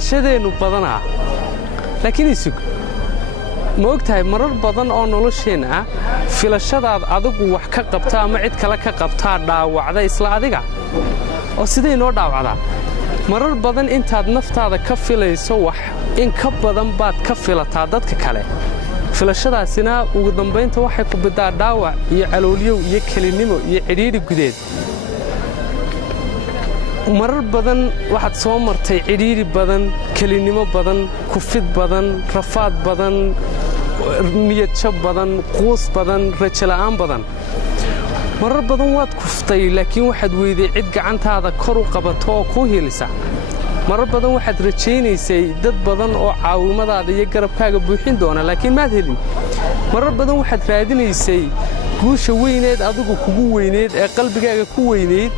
filashadeenu badana laakiin isug ma ogtahay marar badan oo nolosheena ah filashadaad adigu wax ka qabta ama cid kale ka qabtaa dhaawacda isla adiga oo sidee noo dhaawacdaa marar badan intaad naftaada ka filayso wax in ka badan baad ka filataa dadka kale filashadaasina ugu dambaynta waxay ku bidaa dhaawac iyo calooliyow iyo kelinimo iyo cidhiidhi gudeed marar badan waxaad soo martay cidhiidhi badan kelinimo badan kufid badan rafaad badan niyadjab badan quus badan rajala'aan badan marar badan waad kuftay laakiin waxaad weyday cid gacantaada kor u qabato oo kuu hiilisa marar badan waxaad rajaynaysay dad badan oo caawimadaada iyo garabkaaga buuxin doona laakiin maad helin marar badan waxaad raadinaysay guusha weyneed adigu kugu weyneed ee qalbigaaga ku weyneyd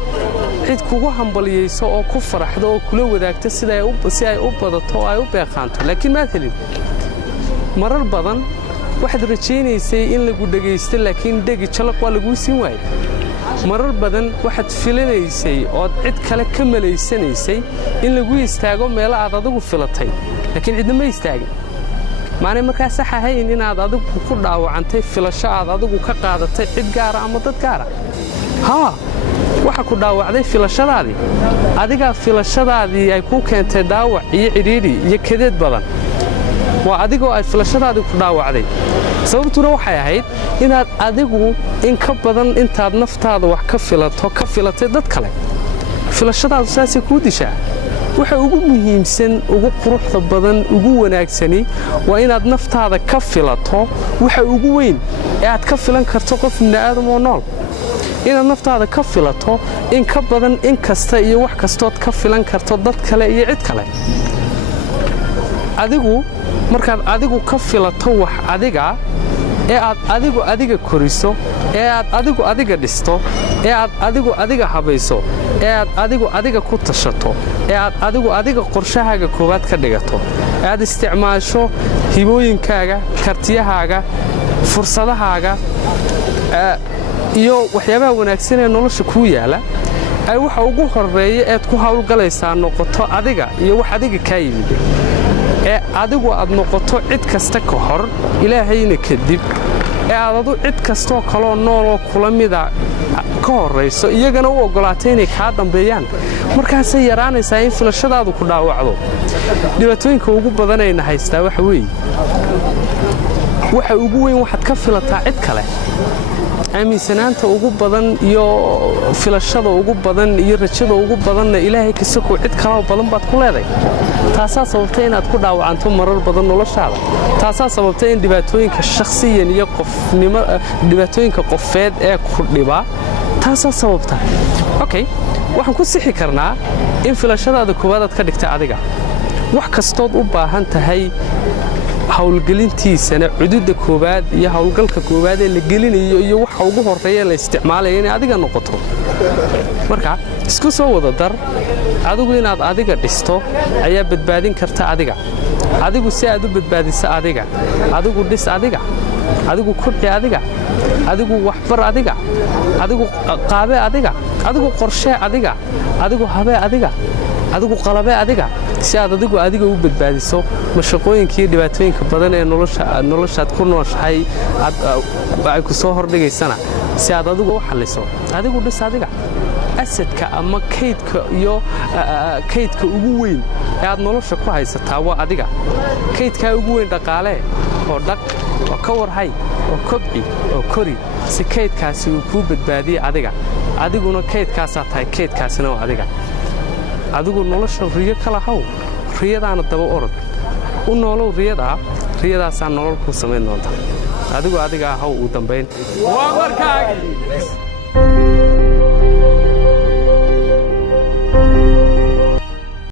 cid kugu hambaliyayso oo ku faraxdo oo kula wadaagto si ay u badato oo ay u beeqaanto laakiin maad helin marar badan waxaad rajaynaysay in lagu dhegaysto laakiin dhegi jalaq waa laguu siin waayey marar badan waxaad filanaysay ood cid kale ka malaysanaysay in lagu istaago meelo aad adigu filatay laakiin cidna ma istaagin maanay markaa sax ahayn inaad adigu ku dhaawacantay filasho aad adigu ka qaadatay cid gaara ama dad gaara haa waxa ku dhaawacday filashadaadii adigaa filashadaadii ay ku keentay dhaawac iyo cidhiidhi iyo kadeed badan waa adigoo ay filashadaadii ku dhaawacday sababtuna waxay ahayd inaad adigu in ka badan intaad naftaada wax ka filatay dad kale filashadaadu saasay kuu dishaa waxa ugu muhiimsan ugu quruxda badan ugu wanaagsani waa inaad naftaada ka filato waxa ugu weyn ee aad ka filan karto qof bini'aadam oo nool inaad naftaada ka filato in ka badan in kasta iyo wax kastood ka filan karto dad kale iyo cid kale adigu markaad adigu ka filato wax adiga ee aad adiga koriso ee aad adiga dhisto ee aad adiga habayso ee aad adiga ku tashato ee aad adiga qorshahaaga koowaad ka dhigato ee aad isticmaasho hibooyinkaaga kartiyahaaga fursadahaaga iyo waxyaabaha wanaagsan ee nolosha kuu yaala ay waxa ugu horeeya eed ku hawlgalaysaa noqoto adiga iyo wax adiga kaa yimid ee adigu aad noqoto cid kasta ka hor ilaahayna kadib ee aad adu cid kastoo kaloo nooloo kula mida ka horrayso iyagana u oggolaatay inay kaa dambeeyaan markaasay yaraanaysaa in filashadaadu ku dhaawacdo dhibaatooyinka ugu badanayna haystaa waxa weeye waxa ugu weyn waxaad ka filataa cid kale aaminsanaanta ugu badan iyo filashada ugu badan iyo rajada ugu badanna ilaahay kasoo cid kaloo badan baad ku leedahay taasaa sababtay inaad ku dhaawacanto marar badan noloshaada taasaa sababtay in dhibaatooyinka shakhsiyan iyo qofnimo dhibaatooyinka qofeed ee ku dhiba taasaa sababta okay waxaan ku sixi karnaa in filashadaada koowaad aad ka dhigtay adiga wax kastood u baahan tahay hawlgelintiisana cududa koowaad iyo hawlgalka koowaad ee la gelinayo iyo waxa ugu horeeya la isticmaalayo inay adiga noqoto marka isku soo wada dar adigu inaad adiga dhisto ayaa badbaadin karta adigu si aad u badbaadiso adigu dhis adigu kobci adigu waxbar adigu qaabe adigu qorshee adigu habee adigu qalabee si aad adiga u badbaadiso mashaqooyinka iyo dhibaatooyinka badan ee noloshaad ku nooshahay ay ku soo hordhigaysana si aad adigu u xalliso adigu dhis asadka ama kaydka ugu weyn ee aad nolosha ku haysataa waa adiga kaydkaa ugu weyn dhaqaalee oo dhaq oo ka warhay oo kobci oo kori si kaydkaasi uu kuu badbaadiye adiguna kaydkaasaa tahay kaydkaasina waa adigu nolosha riyo ka lahow riyadaana daba orod u noolow riyadaasaa nolol kuu samayn doonta adigu adiga ahaw uu dambayn waa markaagii